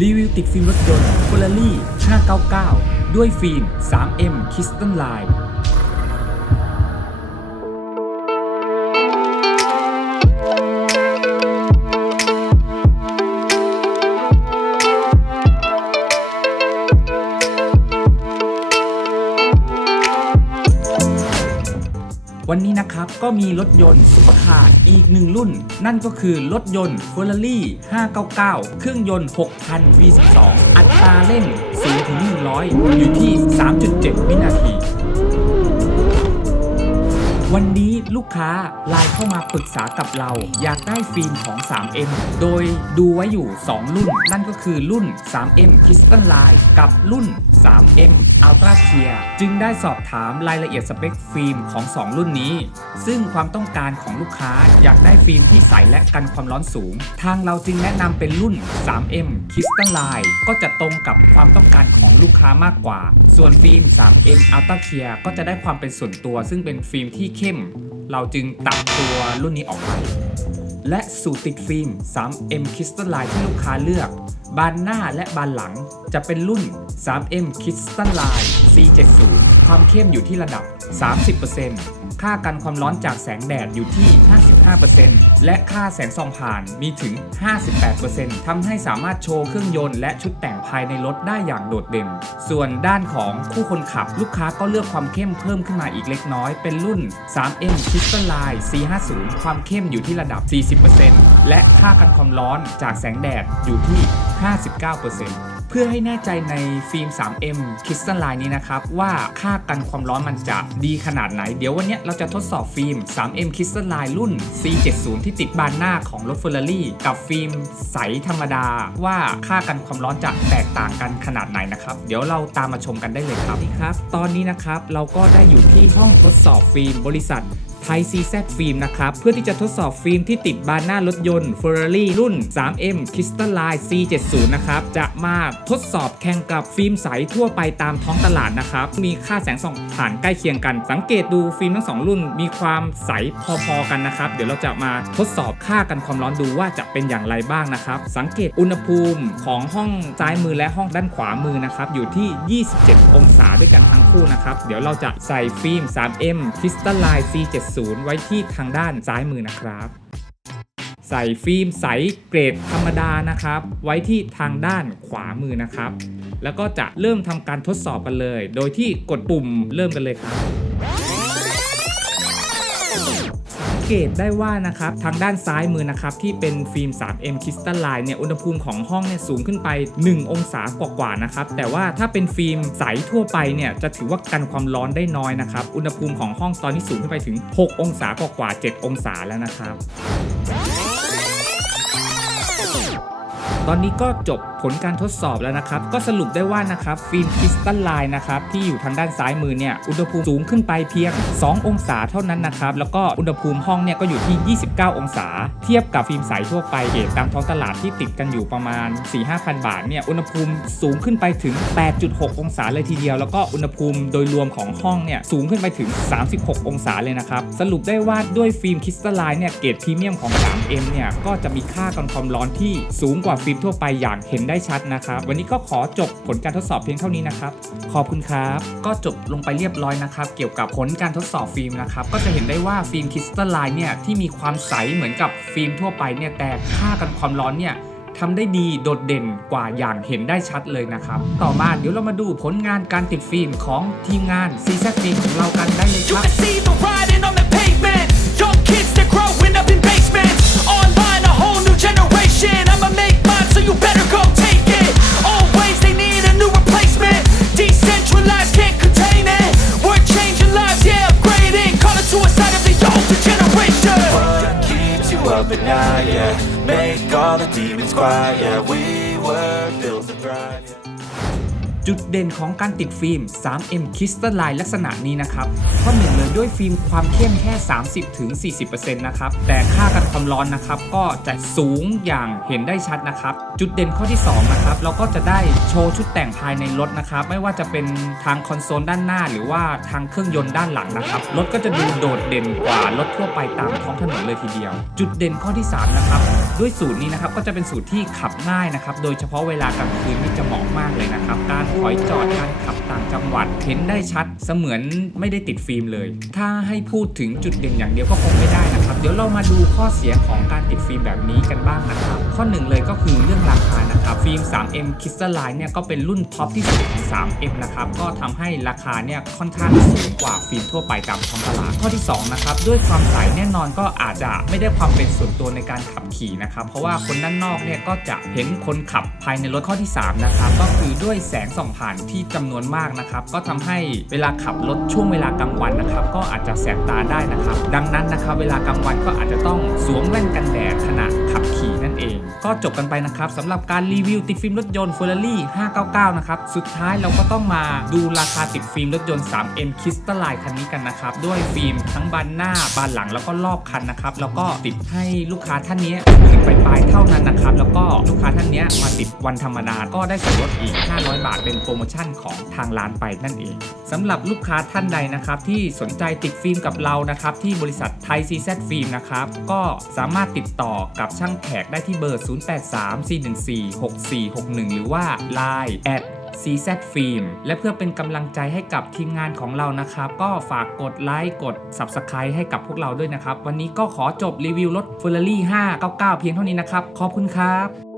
รีวิวติดฟิล์มรถยนต์ Ferrari 599 ด้วยฟิล์ม 3M Crystal Line วันนี้นะครับก็มีรถยนต์ซุปเปอร์คาร์อีกหนึ่งรุ่น นั่นก็คือรถยนต์ Ferrari 599 เครื่องยนต์ 6,000 V12 อัตราเร่ง0ถึง100 อยู่ที่ 3.7 วินาที วันนี้ ลูกค้าไลน์เข้ามาปรึกษากับเรา อยากได้ฟิล์มของ 3M โดยดูไว้อยู่ 2 รุ่น นั่นก็คือรุ่น 3M Crystal Line กับรุ่น 3M Ultra Clear จึงได้สอบถามรายละเอียดสเปคฟิล์มของ 2 รุ่นนี้ ซึ่งความต้องการของลูกค้าอยากได้ฟิล์มที่ใสและกันความร้อนสูง ทางเราจึงแนะนำเป็นรุ่น 3M Crystal Line ก็จะตรงกับความต้องการของลูกค้ามากกว่า ส่วนฟิล์ม 3M Ultra Clear ก็จะได้ความเป็นส่วนตัว ซึ่งเป็นฟิล์มที่เข้มเราจึงตัดตัวรุ่นนี้ออกไป และสูตรติดฟิล์ม 3M Crystal Line ที่ลูกค้าเลือก บานหน้าและบานหลังจะเป็นรุ่น 3M Crystal Line C70 ความเข้มอยู่ที่ระดับ 30%ค่ากันความร้อนจากแสงแดดอยู่ที่ 55%และค่าแสงส่องผ่านมีถึง 58%ทำให้สามารถโชว์เครื่องยนต์และชุดแต่งภายในรถได้อย่างโดดเด่น ส่วนด้านของผู้คนขับลูกค้าก็เลือกความเข้มเพิ่มขึ้นมาอีกเล็กน้อย เป็นรุ่น 3M Crystal Line C50 ความเข้มอยู่ที่ระดับ 40%และค่ากันความร้อนจากแสงแดดอยู่ที่59%เพื่อให้แน่ใจในฟิล์ม 3M Crystal Line นี้นะครับ ว่าค่ากันความร้อนมันจะดีขนาดไหน เดี๋ยววันนี้เราจะทดสอบฟิล์ม 3M Crystal Line รุ่น C70 ที่ติดบานหน้าของรถ Ferrari กับฟิล์มใสธรรมดา ว่าค่ากันความร้อนจะแตกต่างกันขนาดไหนนะครับ เดี๋ยวเราตามมาชมกันได้เลยครับนี่ครับ ตอนนี้นะครับเราก็ได้อยู่ที่ห้องทดสอบฟิล์มบริษัท ไทย CZ ฟิล์มนะครับ เพื่อที่จะทดสอบฟิล์มที่ติดบานหน้ารถยนต์ Ferrari รุ่น 3M Crystal Line C70 นะครับ จะมาทดสอบแข่งกับฟิล์มใสทั่วไปตามท้องตลาดนะครับ มีค่าแสงส่องผ่านใกล้เคียงกัน สังเกตดูฟิล์มทั้งสองรุ่น มีความใสพอๆกันนะครับ เดี๋ยวเราจะมาทดสอบค่ากันความร้อนดูว่าจะเป็นอย่างไรบ้างนะครับ สังเกตอุณหภูมิของห้องซ้ายมือและห้องด้านขวามือนะครับ อยู่ที่ 27 องศาด้วยกันทั้งคู่นะครับ เดี๋ยวเราจะใส่ฟิล์ม 3M Crystal Line C70 ไว้ที่ทางด้านซ้ายมือนะครับ ใส่ฟิล์มใสเกรดธรรมดานะครับ ไว้ที่ทางด้านขวามือนะครับ แล้วก็จะเริ่มทำการทดสอบกันเลย โดยที่กดปุ่มเริ่มกันเลยครับ เกตได้ว่านะครับทางด้านซ้ายมือนะครับที่เป็นฟิล์ม 3M Crystal Line เนี่ยอุณหภูมิของห้องเนี่ยสูงขึ้นไป 1 องศากว่าๆนะครับแต่ว่าถ้าเป็นฟิล์มใสทั่วไปเนี่ยจะถือว่ากันความร้อนได้น้อยนะครับอุณหภูมิของห้องตอนนี้สูงขึ้นไปถึง 6 องศากว่าๆ7องศาแล้วนะครับ ตอนนี้ก็จบผลการทดสอบแล้วนะครับ ก็สรุปได้ว่านะครับฟิล์มคริสตัลไลน์นะครับที่อยู่ทางด้านซ้ายมือเนี่ยอุณหภูมิสูงขึ้นไปเพียง 2 องศาเท่านั้นนะครับแล้วก็อุณหภูมิห้องเนี่ยก็อยู่ที่ 29 องศา เทียบกับฟิล์มใสทั่วไปเกรดตามท้องตลาดที่ติดกันอยู่ประมาณ 4-5,000 บาทเนี่ยอุณหภูมิสูงขึ้นไปถึง 8.6 องศาเลยทีเดียว แล้วก็อุณหภูมิโดยรวมของห้องเนี่ยสูงขึ้นไปถึง 36 องศาเลยนะครับสรุปได้ว่าด้วยฟิล์มคริสตัลไลน์เนี่ยเกรดพรีเมียมของ 3M เนี่ยก็จะมีค่ากันความร้อนที่สูงกว่าฟิล์มทั่วไปอย่างเห็นได้ชัดนะครับ วันนี้ก็ขอจบผลการทดสอบเพียงเท่านี้นะครับ ขอบคุณครับ ก็จบลงไปเรียบร้อยนะครับ เกี่ยวกับผลการทดสอบฟิล์มนะครับ ก็จะเห็นได้ว่าฟิล์มคริสตัลไลน์เนี่ยที่มีความใสเหมือนกับฟิล์มทั่วไปเนี่ยแต่ค่ากันความร้อนเนี่ยทำได้ดีโดดเด่นกว่าอย่างเห็นได้ชัดเลยนะครับ ต่อมาเดี๋ยวเรามาดูผลงานการติดฟิล์มของทีมงาน c z ฟิล์มของเรากันได้เลยครับ yeah We จุดเด่นของการติดฟิล์ม 3M Crystal Line ลักษณะนี้นะครับ ข้อหนึ่งเลยด้วยฟิล์มความเข้มแค่ 30-40%นะครับ แต่ค่ากันความร้อนนะครับ ก็จะสูงอย่างเห็นได้ชัดนะครับ จุดเด่นข้อที่ 2 นะครับ เราก็จะได้โชว์ชุดแต่งภายในรถนะครับ ไม่ว่าจะเป็นทางคอนโซลด้านหน้า หรือว่าทางเครื่องยนต์ด้านหลังนะครับ รถก็จะดูโดดเด่นกว่ารถทั่วไปตามท้องถนนเลยทีเดียว จุดเด่นข้อที่ 3 นะครับ ด้วยสูตรนี้นะครับ ก็จะเป็นสูตรที่ขับง่ายนะครับ โดยเฉพาะเวลากลางคืนนี่จะเหมาะมากเลยนะครับ การถอยจอดการขับต่างจังหวัด เห็นได้ชัดเสมือนไม่ได้ติดฟิล์มเลย ถ้าให้พูดถึงจุดเด่นอย่างเดียวก็คงไม่ได้นะครับ เดี๋ยวเรามาดูข้อเสียของการติดฟิล์มแบบนี้กันบ้างนะครับ ข้อหนึ่งเลยก็คือเรื่องราคานะครับ ฟิล์ม 3M Crystal Line เนี่ยก็เป็นรุ่นท็อปที่สุดของ 3M นะครับ ก็ทำให้ราคาเนี่ยค่อนข้างสูงกว่าฟิล์มทั่วไปตามท้องตลาด ข้อที่2นะครับ ด้วยความใสแน่นอนก็อาจจะไม่ได้ความเป็นส่วนตัวในการขับขี่นะครับ เพราะว่าคนด้านนอกเนี่ยก็จะเห็นคนขับภายในรถข้อที่3นะครับ ก็คือด้วยแสงส่องผ่านที่จำนวนมากนะครับ ก็ทำให้เวลาขับรถช่วงเวลากลางวันนะครับ ก็อาจจะแสบตาได้นะครับ ดังนั้นนะครับ เวลากลางวันก็อาจจะต้องสวมแว่นกันแดดขณะขับขี่นั่นเอง ก็จบกันไปนะครับสำหรับการรีวิวติดฟิล์มรถยนต์ Ferrari 599 นะครับ สุดท้ายเราก็ต้องมาดูราคาติดฟิล์มรถยนต์ 3M Crystal Line คันนี้กันนะครับ ด้วยฟิล์มทั้งบานหน้าบานหลังแล้วก็รอบคันนะครับ แล้วก็ติดให้ลูกค้าท่านนี้ ปปลายๆเท่านั้นนะครับ แล้วก็ลูกค้าท่านนี้มาติดวันธรรมดาก็ได้ส่วนลดอีก 500 บาทเป็นโปรโมชั่นของทางร้านไปนั่นเองสำหรับลูกค้าท่านใดนะครับ ที่สนใจติดฟิล์มกับเรานะครับ ที่บริษัทไทยซีเซ็ตฟิล์มนะครับ ก็สามารถติดต่อกับช่างแขกได้ที่เบอร์ 0834146461 หรือว่า Line at CZ Film และเพื่อเป็นกำลังใจให้กับทีมงานของเรานะครับ ก็ฝากกดไลค์กด Subscribe ให้กับพวกเราด้วยนะครับ วันนี้ก็ขอจบรีวิวรถ Ferrari 599 เพียงเท่านี้นะครับ ขอบคุณครับ